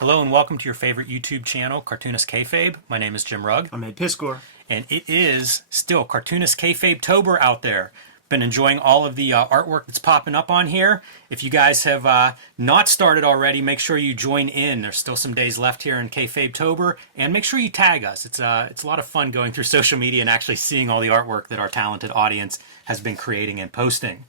Hello and welcome to your favorite YouTube channel, Cartoonist Kayfabe. My name is Jim Rugg. I'm Ed Piscor. And it is still Cartoonist Kayfabe-tober out there. Been enjoying all of the artwork that's popping up on here. If you guys have not started already, make sure you join in. There's still some days left here in Kayfabe-tober. And make sure you tag us. It's a lot of fun going through social media and actually seeing all the artwork that our talented audience has been creating and posting.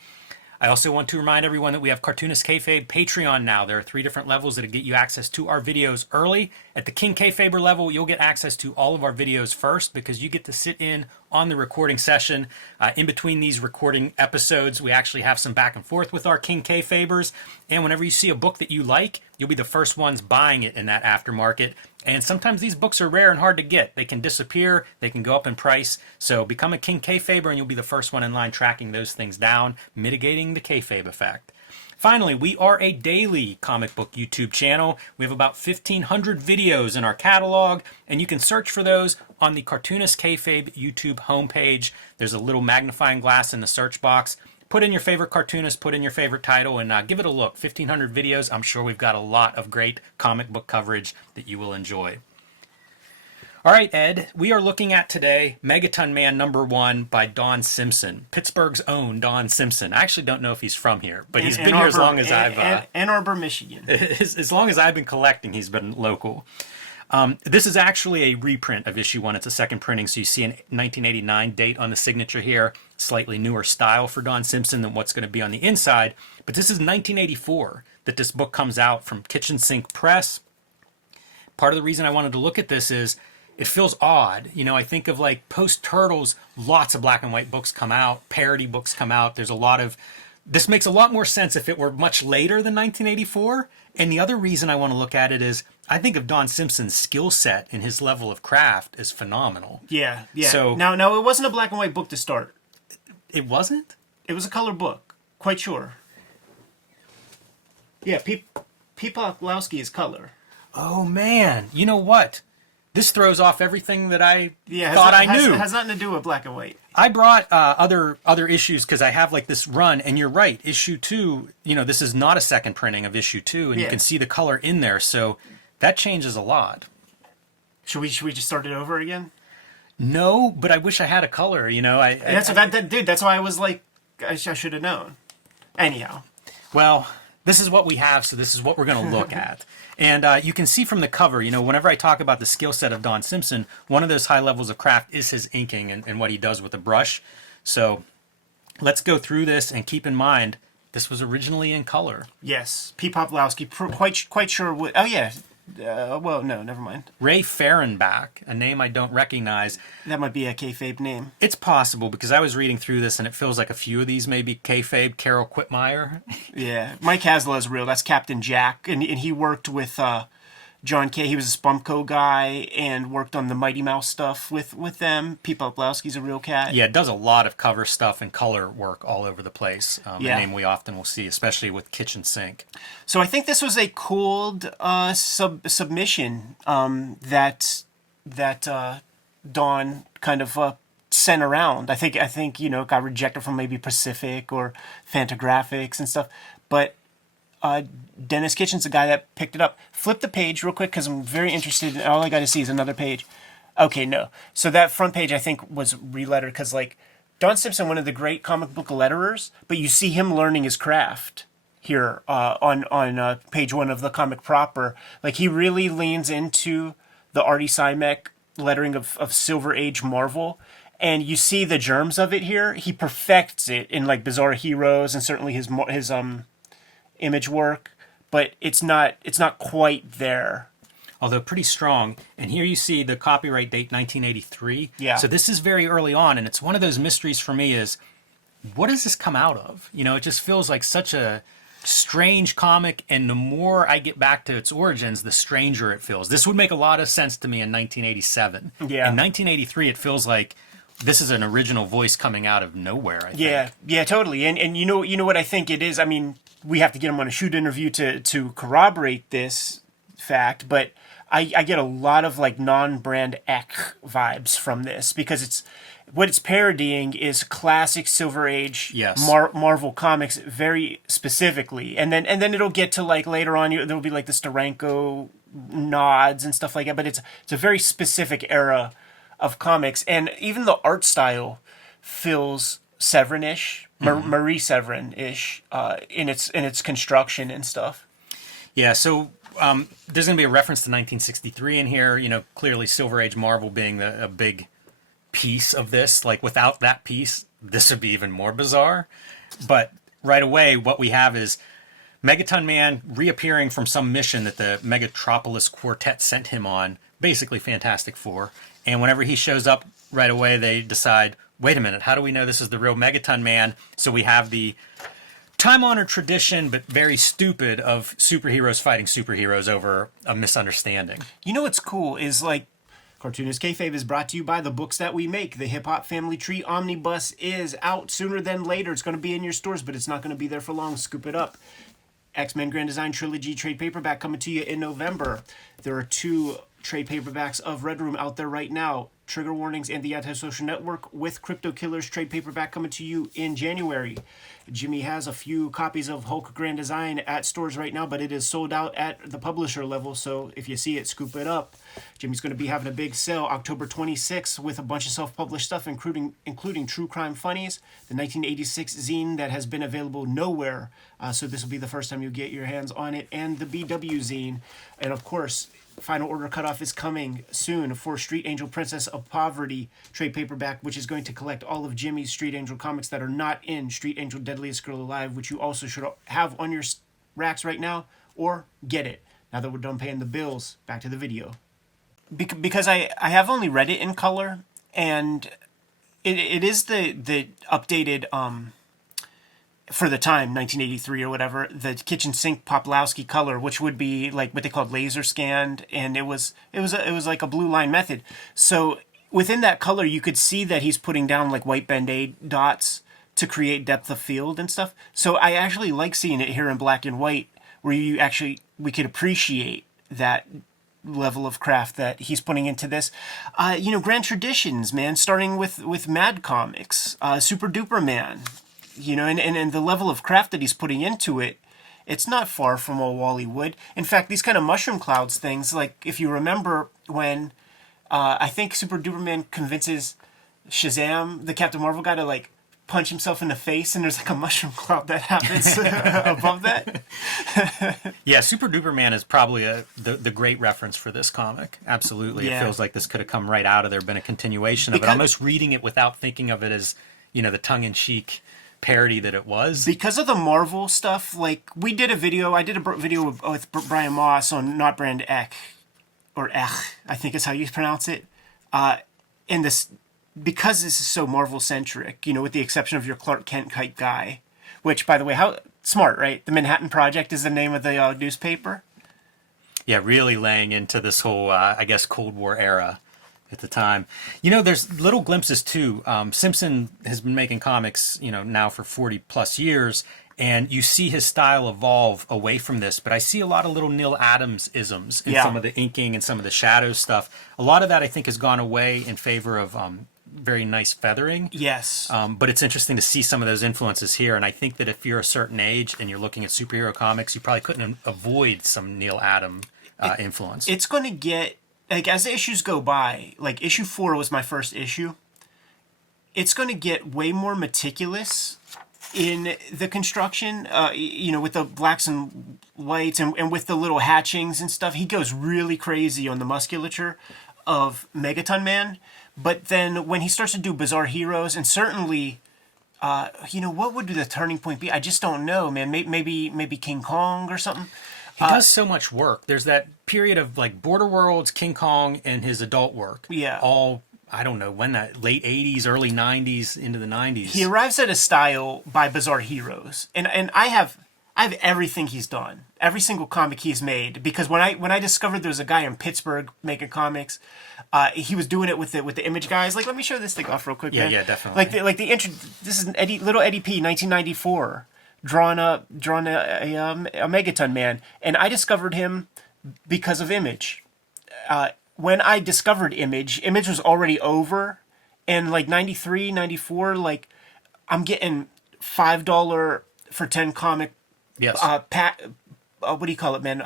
I also want to remind everyone that we have Cartoonist Kayfabe Patreon now. There are 3 different levels that get you access to our videos early. At the King Kayfaber level, you'll get access to all of our videos first because you get to sit in on the recording session. In between these recording episodes, we actually have some back and forth with our King Kayfabers. And whenever you see a book that you like, you'll be the first ones buying it in that aftermarket. And sometimes these books are rare and hard to get. They can disappear, they can go up in price. So become a King Kayfaber and you'll be the first one in line tracking those things down, mitigating the kayfabe effect. Finally, we are a daily comic book YouTube channel. We have about 1,500 videos in our catalog, and you can search for those on the Cartoonist Kayfabe YouTube homepage. There's a little magnifying glass in the search box. Put in your favorite cartoonist, put in your favorite title, and give it a look. 1,500 videos. I'm sure we've got a lot of great comic book coverage that you will enjoy. All right, Ed, we are looking at today Megaton Man #1 by Don Simpson, Pittsburgh's own Don Simpson. I actually don't know if he's from here, but he's been here as long as I've... Ann Arbor, Michigan. As long as I've been collecting, he's been local. This is actually a reprint of issue 1. It's a second printing, so you see a 1989 date on the signature here. Slightly newer style for Don Simpson than what's going to be on the inside. But this is 1984 that this book comes out from Kitchen Sink Press. Part of the reason I wanted to look at this is it feels odd. You know, I think of like post-Turtles, lots of black and white books come out, parody books come out. There's a lot of... This makes a lot more sense if it were much later than 1984. And the other reason I want to look at it is I think of Don Simpson's skill set and his level of craft is phenomenal. Yeah. So, no, it wasn't a black and white book to start. It wasn't? It was a color book. Quite sure. Yeah, Piepoklowski is color. Oh, man. You know what? This throws off everything that I thought I knew. It has nothing to do with black and white. I brought other issues because I have like this run, and you're right. Issue 2, you know, this is not a second printing of issue 2, and you can see the color in there, so that changes a lot. Should we just start it over again? No, but I wish I had a color. You know, That's why I was like, I should have known. Anyhow, well, this is what we have, so this is what we're going to look at. And you can see from the cover, you know, whenever I talk about the skill set of Don Simpson, one of those high levels of craft is his inking and what he does with a brush. So let's go through this and keep in mind, this was originally in color. Yes, Piepoklowski, quite sure. Oh, yeah. Well, no, never mind. Ray Fehrenbach, a name I don't recognize. That might be a kayfabe name. It's possible because I was reading through this and it feels like a few of these may be kayfabe. Carol Quitmeyer. Yeah, Mike Hasler is real. That's Captain Jack, and he worked with John Kay. He was a Spumco guy and worked on the Mighty Mouse stuff with them. Piepoklowski's a real cat. Yeah, it does a lot of cover stuff and color work all over the place. A name we often will see, especially with Kitchen Sink. So I think this was a cooled submission that Dawn kind of sent around. I think you know, it got rejected from maybe Pacific or Fantagraphics and stuff, but Dennis Kitchen's the guy that picked it up. Flip the page real quick because I'm very interested. All I got to see is another page. Okay, no. So that front page I think was relettered because like Don Simpson, one of the great comic book letterers, but you see him learning his craft here on page 1 of the comic proper. Like he really leans into the Artie Simek lettering of Silver Age Marvel. And you see the germs of it here. He perfects it in like Bizarre Heroes and certainly his image work, but it's not quite there. Although pretty strong. And here you see the copyright date 1983. Yeah. So this is very early on, and it's one of those mysteries for me is, what does this come out of? You know, it just feels like such a strange comic, and the more I get back to its origins, the stranger it feels. This would make a lot of sense to me in 1987. Yeah. In 1983, it feels like this is an original voice coming out of nowhere, I think. Yeah, totally. And you know what I think it is? I mean, we have to get him on a shoot interview to corroborate this fact, but I get a lot of like non-brand Eck vibes from this because what it's parodying is classic Silver Age Marvel comics very specifically, and then it'll get to like later on there'll be like the Steranko nods and stuff like that, but it's a very specific era of comics, and even the art style feels Severin-ish, Marie Severin-ish in its construction and stuff. Yeah, so there's going to be a reference to 1963 in here. Clearly Silver Age Marvel being a big piece of this. Like, without that piece, this would be even more bizarre. But right away, what we have is Megaton Man reappearing from some mission that the Megatropolis Quartet sent him on, basically Fantastic Four. And whenever he shows up, right away they decide, wait a minute, how do we know this is the real Megaton Man? So we have the time-honored tradition, but very stupid, of superheroes fighting superheroes over a misunderstanding. You know what's cool is, like, Cartoonist Kayfabe is brought to you by the books that we make. The Hip Hop Family Tree Omnibus is out sooner than later. It's going to be in your stores, but it's not going to be there for long. Scoop it up. X-Men Grand Design Trilogy trade paperback coming to you in November. There are 2 trade paperbacks of Red Room out there right now. Trigger Warnings and the Antisocial Network with Crypto Killers trade paperback coming to you in January. Jimmy has a few copies of Hulk Grand Design at stores right now, but it is sold out at the publisher level, so if you see it, scoop it up. Jimmy's going to be having a big sale October 26th with a bunch of self-published stuff, including True Crime Funnies, the 1986 zine that has been available nowhere, so this will be the first time you get your hands on it, and the BW zine, and of course, Final Order Cutoff is coming soon for Street Angel Princess of Poverty trade paperback, which is going to collect all of Jimmy's Street Angel comics that are not in Street Angel Deadliest Girl Alive, which you also should have on your racks right now, or get it. Now that we're done paying the bills, back to the video. Because I have only read it in color, and it is the updated... for the time, 1983 or whatever, the kitchen sink Poplowski color, which would be like what they called laser scanned, and it was like a blue line method. So within that color, you could see that he's putting down like white Band-Aid dots to create depth of field and stuff. So I actually like seeing it here in black and white, where we could appreciate that level of craft that he's putting into this. Grand traditions, man, starting with Mad Comics, Super Duper Man. And the level of craft that he's putting into it, it's not far from a Wally Wood. In fact, these kind of mushroom clouds things, like if you remember when I think Super Duper Man convinces Shazam, the Captain Marvel guy, to like punch himself in the face, and there's like a mushroom cloud that happens above that. Yeah, Super Duper Man is probably the great reference for this comic. Absolutely. Yeah. It feels like this could have come right out of there, been a continuation of it. Almost reading it without thinking of it as, the tongue-in-cheek parody that it was. Because of the Marvel stuff, like, I did a video with Brian Moss on Not Brand Ek, or Ech, I think is how you pronounce it. And this, because this is so Marvel-centric, with the exception of your Clark Kent type guy, which, by the way, how smart, right? The Manhattan Project is the name of the newspaper. Yeah, really laying into this whole, Cold War era at the time. There's little glimpses too. Simpson has been making comics, now for 40 plus years, and you see his style evolve away from this, but I see a lot of little Neil Adams isms in some of the inking and some of the shadow stuff. A lot of that I think has gone away in favor of very nice feathering. Yes. But it's interesting to see some of those influences here, and I think that if you're a certain age and you're looking at superhero comics, you probably couldn't avoid some Neil Adams influence. It's going to get, like, as the issues go by, like issue 4 was my first issue, it's going to get way more meticulous in the construction, with the blacks and whites and with the little hatchings and stuff. He goes really crazy on the musculature of Megaton Man. But then when he starts to do Bizarre Heroes, and certainly, what would the turning point be? I just don't know, man. Maybe King Kong or something. He does so much work. There's that period of like Border Worlds, King Kong, and his adult work. Yeah. All, I don't know when that, late 80s, early 90s, into the 90s. He arrives at a style by Bizarre Heroes. And I have everything he's done. Every single comic he's made. Because when I discovered there was a guy in Pittsburgh making comics, he was doing it with the Image guys. Like, let me show this thing off real quick, man. Yeah, definitely. This is little Eddie P, 1994. Drawn a Megaton Man, and I discovered him because of Image. When I discovered Image was already over, and like 93, 94, like I'm getting $5 for 10 comic. Yes. What do you call it, man?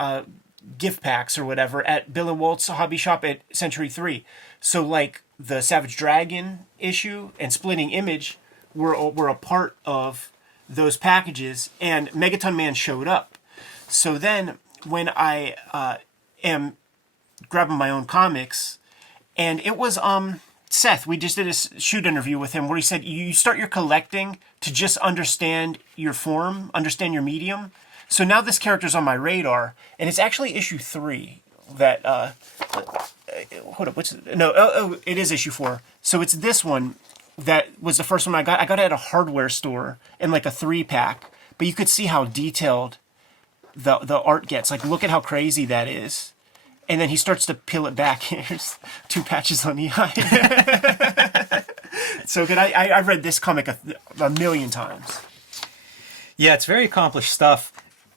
gift packs or whatever at Bill and Walt's hobby shop at Century 3. So like the Savage Dragon issue and Splitting Image were a part of those packages, and Megaton Man showed up. So then when I am grabbing my own comics, and it was Seth, we just did a shoot interview with him where he said you start your collecting to just understand your form, understand your medium. So now this character's on my radar, and it's actually issue 3 that hold up, it is issue 4. So it's this one that was the first one I got. I got it at a hardware store in like a 3-pack, but you could see how detailed the art gets. Like, look at how crazy that is. And then he starts to peel it back. Here's 2 patches on the eye. So good. I read this comic a million times. Yeah, it's very accomplished stuff,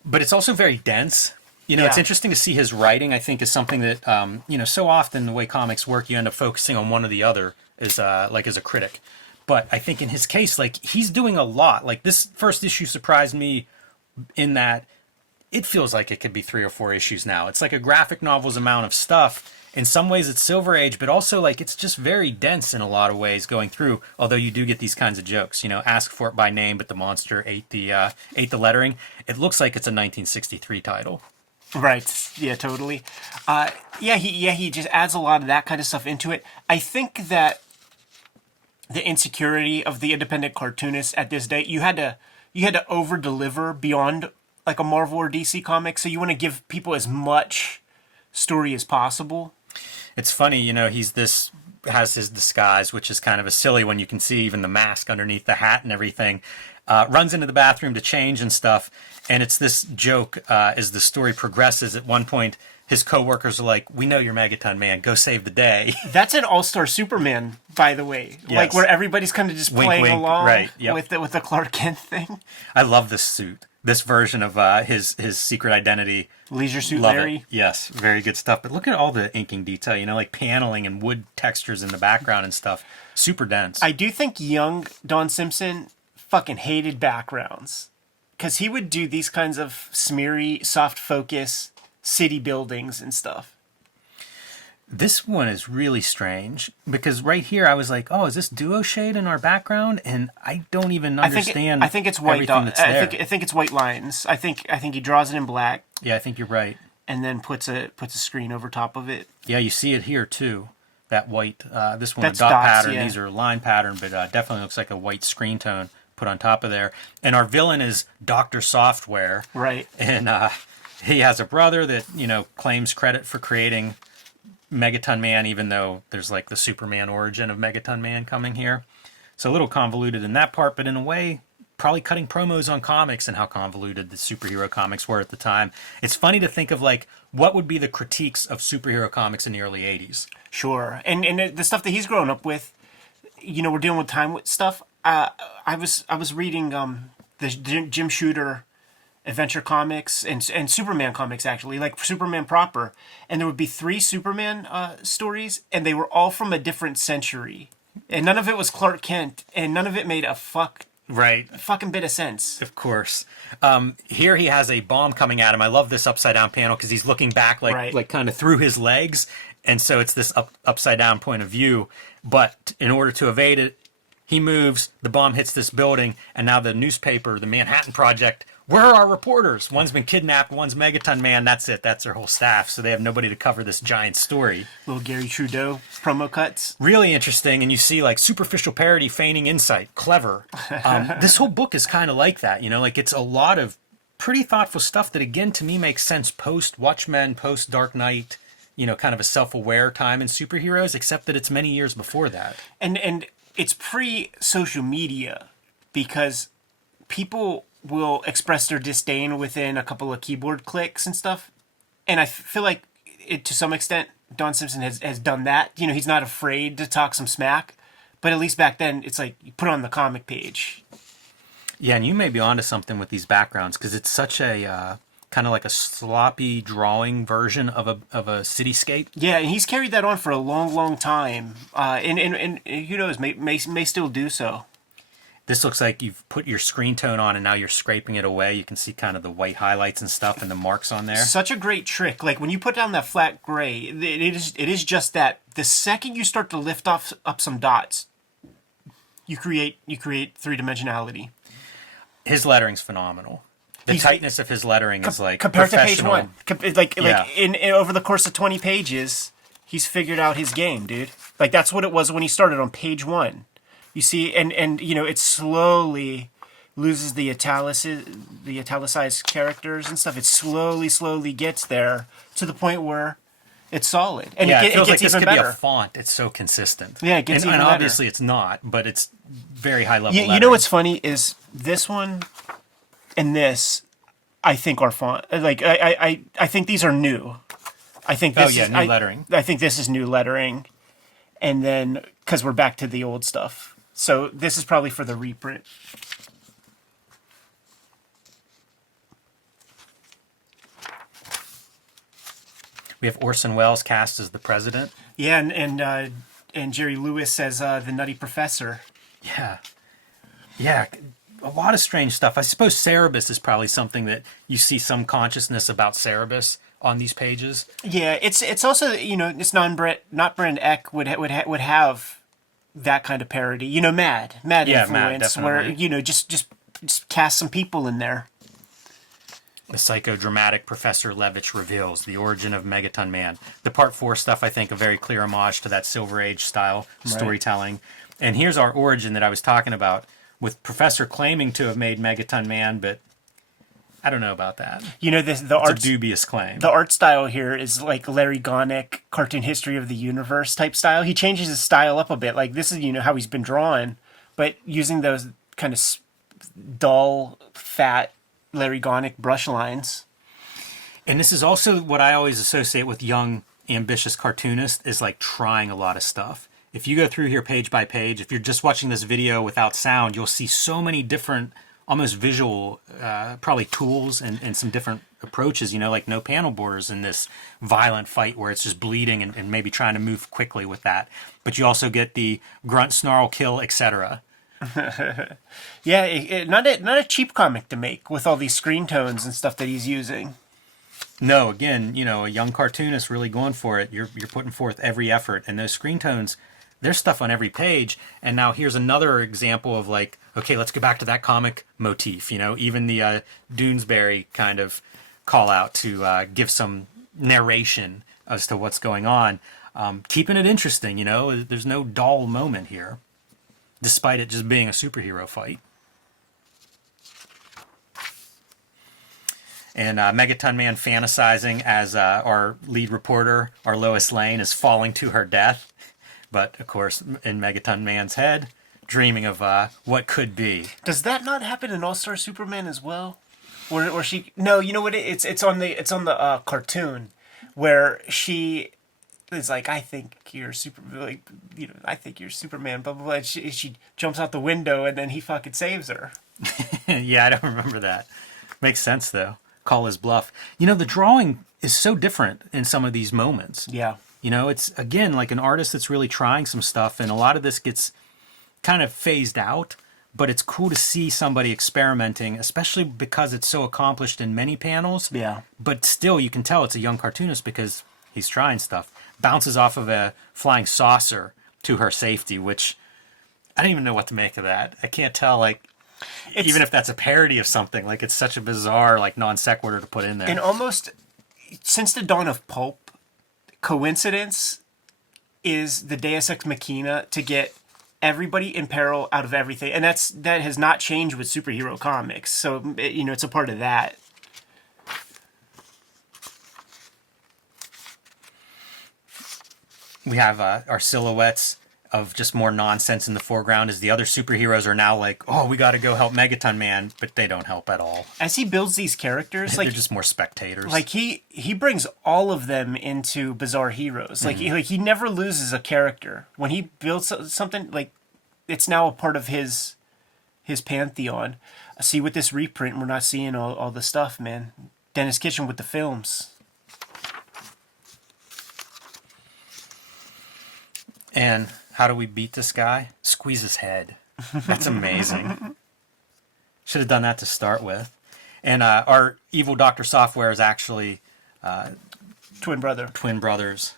but it's also very dense. You know, It's interesting to see his writing. I think is something that, so often the way comics work, you end up focusing on one or the other as a critic. But I think in his case, like, he's doing a lot. Like, this first issue surprised me in that it feels like it could be 3 or 4 issues now. It's like a graphic novel's amount of stuff. In some ways it's Silver Age, but also like it's just very dense in a lot of ways going through, although you do get these kinds of jokes. Ask for it by name, but the monster ate the lettering. It looks like it's a 1963 title. Right. Yeah, totally. He just adds a lot of that kind of stuff into it. I think that the insecurity of the independent cartoonists at this day, you had to over deliver beyond like a Marvel or DC comic, so you want to give people as much story as possible. It's funny, has his disguise, which is kind of a silly one. You can see even the mask underneath the hat and everything. Runs into the bathroom to change and stuff, and it's this joke as the story progresses. At one point, his coworkers are like, "We know you're Megaton Man. Go save the day." That's an All-Star Superman, by the way. Yes. Like where everybody's kind of just playing along right. Yep. with the Clark Kent thing. I love this suit. This version of his secret identity. Leisure Suit Larry. It. Yes, very good stuff. But look at all the inking detail, like paneling and wood textures in the background and stuff. Super dense. I do think young Don Simpson fucking hated backgrounds. Because he would do these kinds of smeary, soft focus city buildings and stuff. This one is really strange because right here I was like, "Oh, is this duo shade in our background?" And I don't even understand. I think it's white. That's there. I think it's white lines. I think he draws it in black. Yeah, I think you're right. And then puts a screen over top of it. Yeah, you see it here too. That white. This one, that's a dot dots, pattern. Yeah. These are line pattern, but definitely looks like a white screen tone put on top of there. And our villain is Dr. Software. Right. And he has a brother that claims credit for creating Megaton Man, even though there's like the Superman origin of Megaton Man coming here. So a little convoluted in that part, but in a way, probably cutting promos on comics and how convoluted the superhero comics were at the time. It's funny to think of like what would be the critiques of superhero comics in the early 80s. Sure. And the stuff that he's grown up with, we're dealing with time with stuff. I was reading the Jim Shooter Adventure comics and Superman comics, actually, like Superman proper, and there would be 3 Superman stories, and they were all from a different century, and none of it was Clark Kent, and none of it made a fucking bit of sense. Of course. Here he has a bomb coming at him. I love this upside down panel because he's looking back like kind of through his legs, and so it's this upside down point of view. But in order to evade it, he moves. The bomb hits this building, and now the newspaper, the Manhattan Project. Where are our reporters? One's been kidnapped, one's Megaton Man. That's it. That's their whole staff. So they have nobody to cover this giant story. Little Gary Trudeau promo cuts. Really interesting. And you see like superficial parody, feigning insight. Clever. This whole book is kind of like that. Like it's a lot of pretty thoughtful stuff that, again, to me makes sense post Watchmen, post Dark Knight, kind of a self-aware time in superheroes, except that it's many years before that. And it's pre-social media because people will express their disdain within a couple of keyboard clicks and stuff. And I feel like to some extent, Don Simpson has done that. He's not afraid to talk some smack. But at least back then, it's like you put it on the comic page. Yeah, and you may be onto something with these backgrounds because it's such a kind of like a sloppy drawing version of a cityscape. Yeah, and he's carried that on for a long, long time. And who knows, may still do so. This looks like you've put your screen tone on and now you're scraping it away. You can see kind of the white highlights and stuff and the marks on there. Such a great trick. Like when you put down that flat gray, it is just that. The second you start to lift up some dots, you create three-dimensionality. His lettering's phenomenal. The tightness of his lettering is like compared to page professional. one. Like in over the course of 20 pages, he's figured out his game, dude. Like that's what it was when he started on page 1. You see, and you know, it slowly loses the italicized characters and stuff. It slowly gets there to the point where it's solid. And yeah, it feels like gets this even could better. be a font. It's so consistent. Yeah, it gets and even better. obviously it's not, but it's very high level. You know what's funny is this one and this, I think are font. Like I think these are new. I think this is new lettering. I think this is new lettering, and then because we're back to the old stuff. So this is probably for the reprint. We have Orson Welles cast as the president. Yeah, and Jerry Lewis as the Nutty Professor. Yeah, a lot of strange stuff. I suppose Cerebus is probably something that you see some consciousness about Cerebus on these pages. Yeah, it's also, you know, it's not Brand Eck would have that kind of parody. You know, Mad influence, where you know just cast some people in there. The psychodramatic Professor Levitch reveals the origin of Megaton Man. The Part 4 stuff, I think, a very clear homage to that Silver Age style storytelling. And here's our origin that I was talking about, with Professor claiming to have made Megaton Man, but I don't know about that. You know, it's a dubious claim. The art style here is like Larry Gonick, Cartoon History of the Universe type style. He changes his style up a bit. Like this is, you know, how he's been drawn, but using those kind of dull, fat Larry Gonick brush lines. And this is also what I always associate with young, ambitious cartoonists, is like trying a lot of stuff. If you go through here page by page, if you're just watching this video without sound, you'll see so many different, almost visual, probably tools and some different approaches, you know, like no panel borders in this violent fight where it's just bleeding and maybe trying to move quickly with that. But you also get the grunt, snarl, kill, etc. Yeah, not a cheap comic to make with all these screen tones and stuff that he's using. No, again, you know, a young cartoonist really going for it. You're putting forth every effort, and those screen tones, there's stuff on every page. And now here's another example of like, okay, let's go back to that comic motif. You know, even the Doonesbury kind of call out to give some narration as to what's going on, keeping it interesting. You know, there's no dull moment here, despite it just being a superhero fight. And Megaton Man fantasizing as our lead reporter, our Lois Lane, is falling to her death. But, of course, in Megaton Man's head, dreaming of what could be. Does that not happen in All-Star Superman as well? Or she... No, you know what? It's on the cartoon where she... It's like, I think you're I think you're Superman, blah, blah, blah. She jumps out the window and then he fucking saves her. Yeah, I don't remember that. Makes sense, though. Call his bluff. You know, the drawing is so different in some of these moments. Yeah. You know, it's, again, like an artist that's really trying some stuff, and a lot of this gets kind of phased out, but it's cool to see somebody experimenting, especially because it's so accomplished in many panels. Yeah. But still, you can tell it's a young cartoonist because he's trying stuff. Bounces off of a flying saucer to her safety, which I don't even know what to make of that. I can't tell, like, even if that's a parody of something, like, it's such a bizarre, like, non sequitur to put in there. And almost, since the dawn of pulp, coincidence is the Deus Ex Machina to get everybody in peril out of everything. And that has not changed with superhero comics. So, you know, it's a part of that. We have our silhouettes of just more nonsense in the foreground as the other superheroes are now like, oh, we got to go help Megaton Man, but they don't help at all. As he builds these characters, They're like just more spectators. like he brings all of them into Bizarre Heroes. Like he never loses a character. When he builds something, like it's now a part of his pantheon. See, with this reprint, we're not seeing all the stuff, man. Dennis Kitchen with the films. And how do we beat this guy? Squeeze his head. That's amazing. Should have done that to start with. And our evil Dr. Software is actually Twin brother. twin brothers.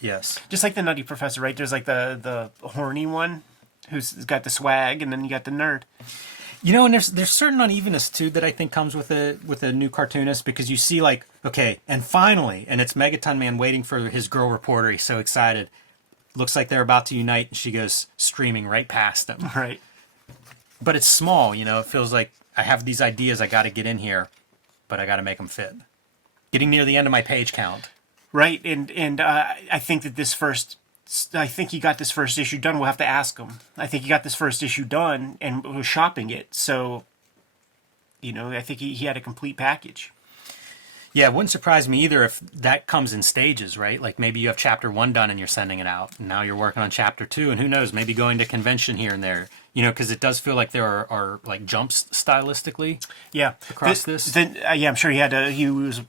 Yes. Just like the Nutty Professor, right? There's like the horny one who's got the swag, and then you got the nerd. You know, and there's certain unevenness too that I think comes with a new cartoonist, because you see like, okay, and finally, and it's Megaton Man waiting for his girl reporter. He's so excited. Looks like they're about to unite, and she goes streaming right past him. Right. But it's small, you know. It feels like I have these ideas I got to get in here, but I got to make them fit. Getting near the end of my page count. Right, and I think that I think he got this first issue done. We'll have to ask him. I think he got this first issue done and was shopping it. So, you know, I think he had a complete package. Yeah, it wouldn't surprise me either if that comes in stages, right? Like maybe you have chapter 1 done and you're sending it out, and now you're working on chapter 2, and who knows, maybe going to convention here and there. You know, because it does feel like there are like jumps stylistically. Yeah, across this. Yeah, I'm sure he was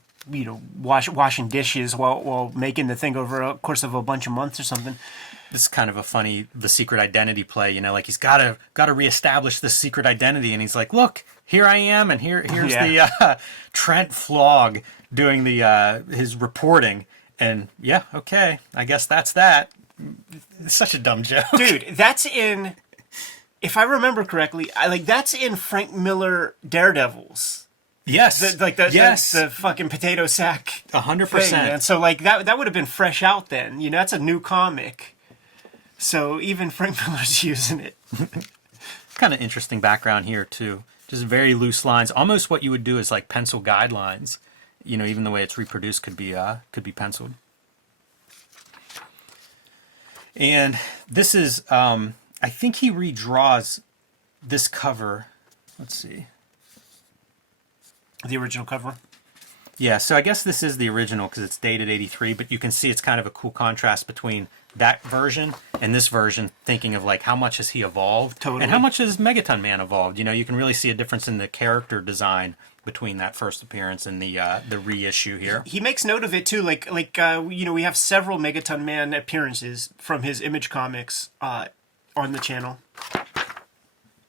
washing dishes while making the thing over a course of a bunch of months or something. This is kind of a funny the secret identity play, you know, like he's got to reestablish this secret identity, and he's like, look, here I am, and here's the Trent Flogg doing the his reporting, and yeah, okay, I guess that's that. It's such a dumb joke, dude. That's in, if I remember correctly, that's in Frank Miller Daredevils. Yes, the fucking potato sack. 100%. And so like that would have been fresh out then. You know, that's a new comic. So even Frank Miller's using it. Kind of interesting background here too. Just very loose lines. Almost what you would do is like pencil guidelines. You know, even the way it's reproduced could be penciled. And this is, I think he redraws this cover. Let's see. The original cover? Yeah, so I guess this is the original because it's dated 83, but you can see it's kind of a cool contrast between that version and this version, thinking of like how much has he evolved, totally, and how much has Megaton Man evolved. You know, you can really see a difference in the character design between that first appearance and the reissue here. He makes note of it too, like you know, we have several Megaton Man appearances from his Image comics on the channel.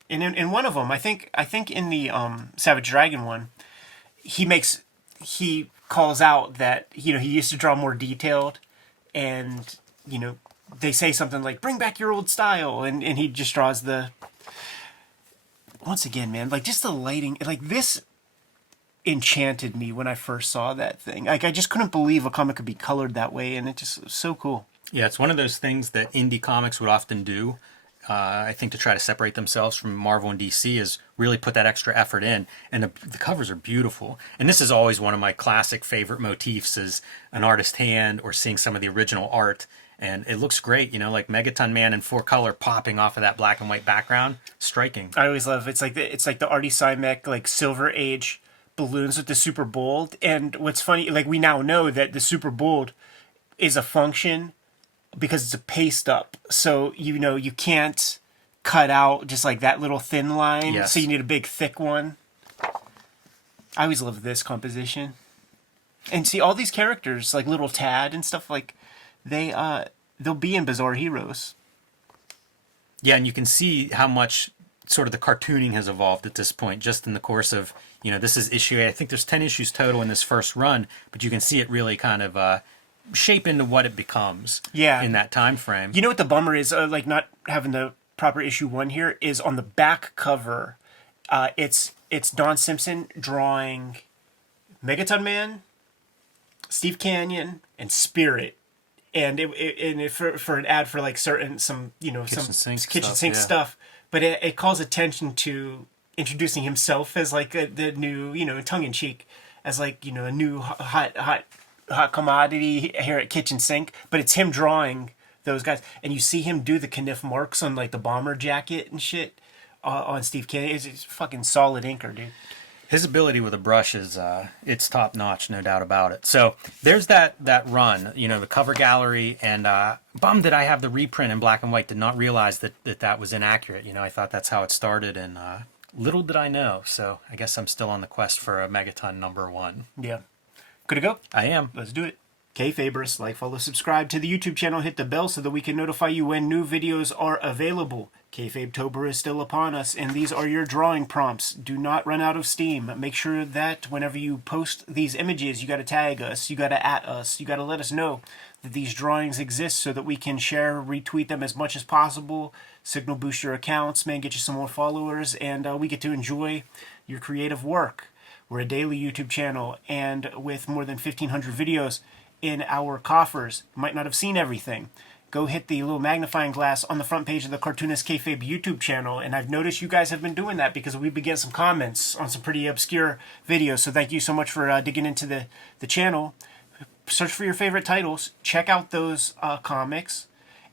And in one of them, I think in the Savage Dragon one, he calls out that, you know, he used to draw more detailed, and, you know, they say something like, bring back your old style, and he just draws once again, man, like just the lighting, like this enchanted me when I first saw that thing. Like I just couldn't believe a comic could be colored that way, and it just was so cool. Yeah, it's one of those things that indie comics would often do. I think to try to separate themselves from Marvel and DC is really put that extra effort in. And the covers are beautiful. And this is always one of my classic favorite motifs, is an artist hand or seeing some of the original art. And it looks great, you know, like Megaton Man in 4-color popping off of that black and white background. Striking. I always love it's like the Artie Simek like Silver Age balloons with the super bold. And what's funny, like we now know that the super bold is a function because it's a paste up, so you know you can't cut out just like that little thin line. Yes. So you need a big thick one. I always love this composition, and see all these characters like little Tad and stuff, like they'll be in Bizarre Heroes. Yeah, and you can see how much sort of the cartooning has evolved at this point, just in the course of, you know, this is issue 8. I think there's 10 issues total in this first run, but you can see it really kind of shape into what it becomes in that time frame. You know what the bummer is, like not having the proper issue 1 here, is on the back cover, it's Don Simpson drawing Megaton Man, Steve Canyon, and Spirit, and for an ad for like some kitchen sink stuff, but it calls attention to introducing himself as like the new, you know, tongue in cheek, as like, you know, a new hot commodity here at Kitchen Sink, but it's him drawing those guys, and you see him do the Kniff marks on like the bomber jacket and shit on Steve Canyon. It's fucking solid inker, dude. His ability with a brush is it's top notch, no doubt about it. So there's that run, you know, the cover gallery, and bummed that I have the reprint in black and white. Did not realize that was inaccurate. You know, I thought that's how it started, and little did I know. So I guess I'm still on the quest for a Megaton #1. Yeah. Good to go? I am. Let's do it. Kayfabers, like, follow, subscribe to the YouTube channel, hit the bell so that we can notify you when new videos are available. Kayfabe-tober is still upon us, and these are your drawing prompts. Do not run out of steam. Make sure that whenever you post these images, you got to tag us, you got to @ us, you got to let us know that these drawings exist so that we can share, retweet them as much as possible, signal boost your accounts, man, get you some more followers, and we get to enjoy your creative work. We're a daily YouTube channel, and with more than 1,500 videos in our coffers, you might not have seen everything. Go hit the little magnifying glass on the front page of the Cartoonist Kayfabe YouTube channel, and I've noticed you guys have been doing that because we've been getting some comments on some pretty obscure videos, so thank you so much for digging into the channel. Search for your favorite titles, check out those comics,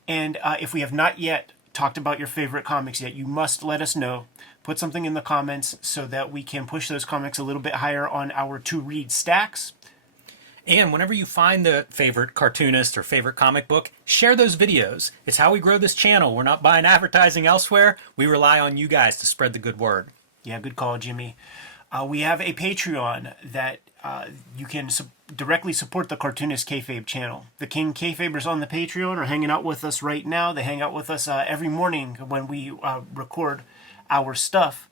and if we have not yet talked about your favorite comics yet, you must let us know. Put something in the comments so that we can push those comics a little bit higher on our to-read stacks. And whenever you find the favorite cartoonist or favorite comic book, share those videos. It's how we grow this channel. We're not buying advertising elsewhere. We rely on you guys to spread the good word. Yeah, good call, Jimmy. We have a Patreon that you can directly support the Cartoonist Kayfabe channel. The King Kayfabers on the Patreon are hanging out with us right now. They hang out with us every morning when we record our stuff.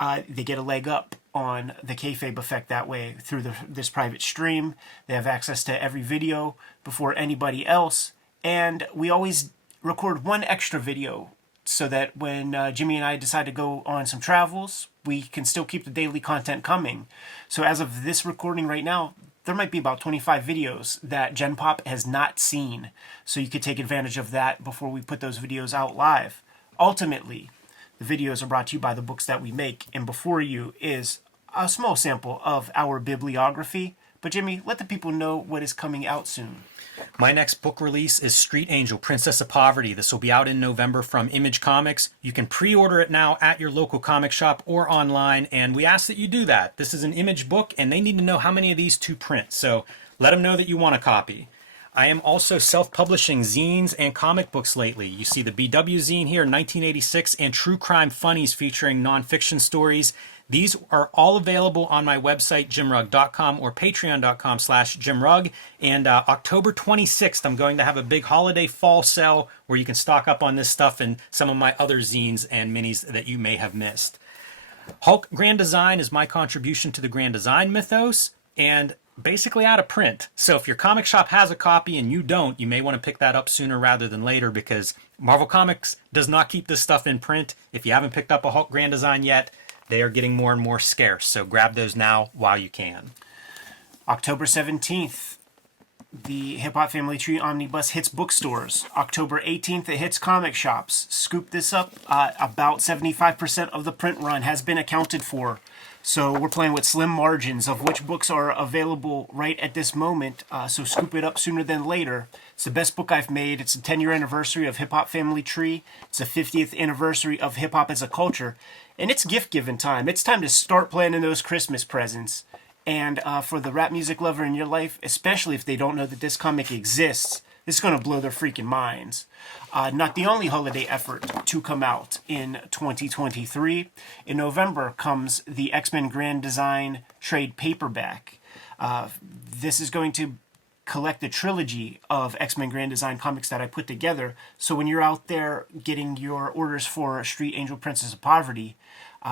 They get a leg up on the Kayfabe effect that way through this private stream. They have access to every video before anybody else. And we always record one extra video so that when Jimmy and I decide to go on some travels, we can still keep the daily content coming. So as of this recording right now, there might be about 25 videos that Gen Pop has not seen. So you could take advantage of that before we put those videos out live. Ultimately, the videos are brought to you by the books that we make, and before you is a small sample of our bibliography. But Jimmy, let the people know what is coming out soon. My next book release is Street Angel, Princess of Poverty. This will be out in November from Image Comics. You can pre-order it now at your local comic shop or online, and we ask that you do that. This is an Image book, and they need to know how many of these to print, so let them know that you want a copy. I am also self-publishing zines and comic books lately. You see the BW zine here, 1986, and True Crime Funnies featuring nonfiction stories. These are all available on my website, jimrugg.com, or patreon.com/jimrugg. And October 26th, I'm going to have a big holiday fall sale where you can stock up on this stuff and some of my other zines and minis that you may have missed. Hulk Grand Design is my contribution to the Grand Design mythos, and basically out of print. So if your comic shop has a copy and you don't, you may want to pick that up sooner rather than later, because Marvel Comics does not keep this stuff in print. If you haven't picked up a Hulk Grand Design yet, they are getting more and more scarce. So grab those now while you can. October 17th, the Hip Hop Family Tree Omnibus hits bookstores. October 18th, it hits comic shops. Scoop this up. About 75% of the print run has been accounted for. So we're playing with slim margins of which books are available right at this moment. So scoop it up sooner than later. It's the best book I've made. It's the 10-year anniversary of Hip Hop Family Tree. It's the 50th anniversary of hip hop as a culture. And it's gift-giving time. It's time to start planning those Christmas presents. And for the rap music lover in your life, especially if they don't know that this comic exists, it's going to blow their freaking minds. Not the only holiday effort to come out in 2023. In November comes the X-Men Grand Design trade paperback. This is going to collect the trilogy of X-Men Grand Design comics that I put together. So when you're out there getting your orders for Street Angel, Princess of Poverty,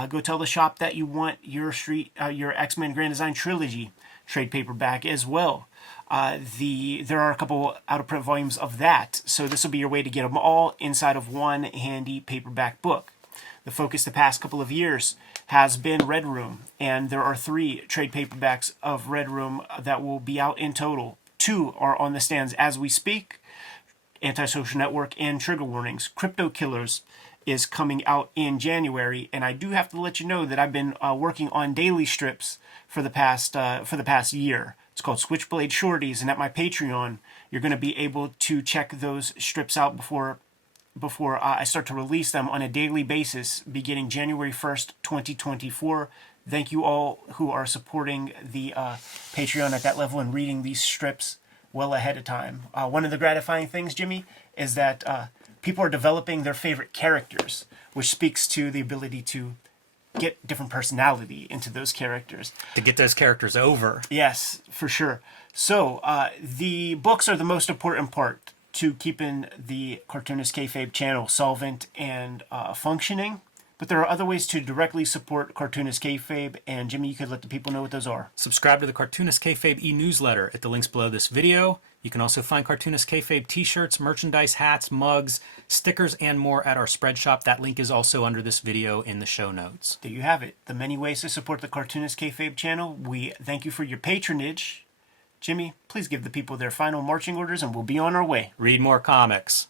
go tell the shop that you want your X-Men Grand Design trilogy trade paperback as well. There are a couple out-of-print volumes of that, so this will be your way to get them all inside of one handy paperback book. The focus the past couple of years has been Red Room, and there are 3 trade paperbacks of Red Room that will be out in total. 2 are on the stands as we speak, Antisocial Network and Trigger Warnings. Crypto Killers is coming out in January, and I do have to let you know that I've been working on daily strips for the past year. It's called Switchblade Shorties, and at my Patreon, you're going to be able to check those strips out before I start to release them on a daily basis beginning January 1st, 2024. Thank you all who are supporting the Patreon at that level and reading these strips well ahead of time. One of the gratifying things, Jimmy, is that people are developing their favorite characters, which speaks to the ability to get different personality into those characters. To get those characters over. Yes, for sure. So the books are the most important part to keeping the Cartoonist Kayfabe channel solvent and functioning. But there are other ways to directly support Cartoonist Kayfabe, and Jimmy, you could let the people know what those are. Subscribe to the Cartoonist Kayfabe e-newsletter at the links below this video. You can also find Cartoonist Kayfabe t-shirts, merchandise, hats, mugs, stickers, and more at our spread shop. That link is also under this video in the show notes. There you have it. The many ways to support the Cartoonist Kayfabe channel. We thank you for your patronage. Jimmy, please give the people their final marching orders and we'll be on our way. Read more comics.